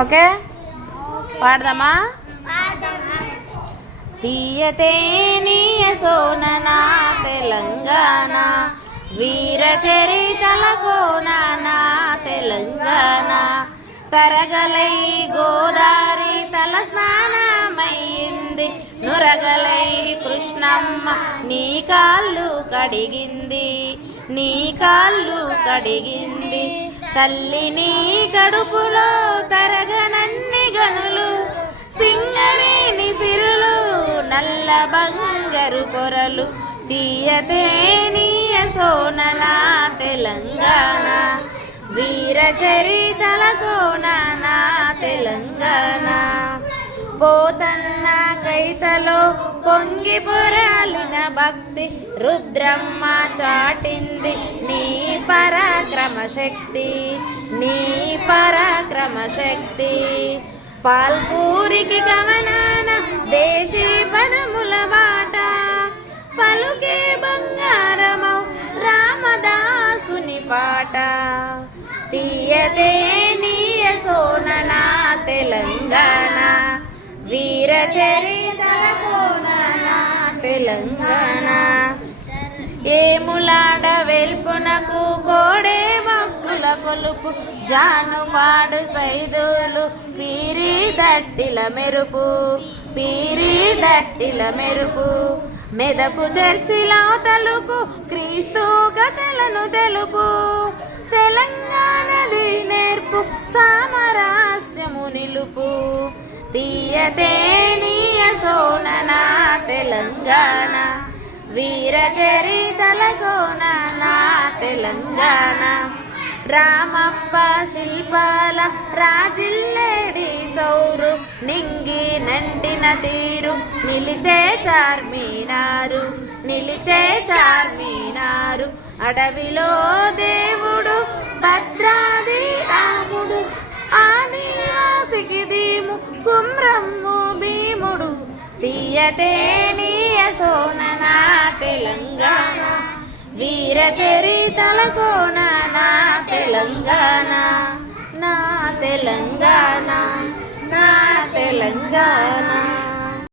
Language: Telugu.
ఓకే పాడదామా? తీయతేనీయ సోననా తెలంగాణ, వీర చరితల కోనా తెలంగాణ, తరగలై గోదారి తల స్నానమైంది, నురగలై కృష్ణమ్మ నీ కాళ్ళు కడిగింది, నీ కాళ్ళు కడిగింది. తల్లి నీ కడుపులో తరగనన్ని గనులు, సింగరేణి సిరులు, నల్ల బంగారు పొరలు, తీయతేనీయ సోననా తెలంగాణ, వీర చరితల కోనా తెలంగాణ. పోతన్న కైతలో పొంగి పొరాలిన భక్తి, రుద్రమ్మ చాటింది నీ పరాక్రమ శక్తి, నీ పరాక్రమ శక్తి. పాల్పూరికి గమనాన దేశీ పదముల మాట, పలుకే బంగారమౌ రామదాసుని పాట. తీయతేనీయ సోననా తెలంగాణ, వీర చరితల కోనా తెలంగాణ. ఏములాడ వెల్పునకు కోడే మగ్గుల కొలుపు, జానుపాడు సైదులు పీరి దట్టిల మెరుపు, పీరి దట్టిల మెరుపు. మెదకు చర్చిలో తలుకు క్రీస్తు కథలను తెలుపు, తెలంగాణది నేర్పు సామరాస్యము నిలుపు. తీయతేనీయ సోననా తెలంగాణ, వీర చరితల కోనా తెలంగాణ. రామప్ప శిల్పాల రాజిల్లేడి సౌరు, నింగి నంటిన తీరు నిలిచే చార్మినారు, నిలిచే చార్మినారు. అడవిలో దేవుడు భద్రాది రాముడు, ఆదివాసికి దీము కుమ్రమ్ము భీముడు. తీయతేనీయ సోననా తెలంగాణ, వీర చరితల కోనా తెలంగాణ, నా తెలంగాణ, నా తెలంగాణ.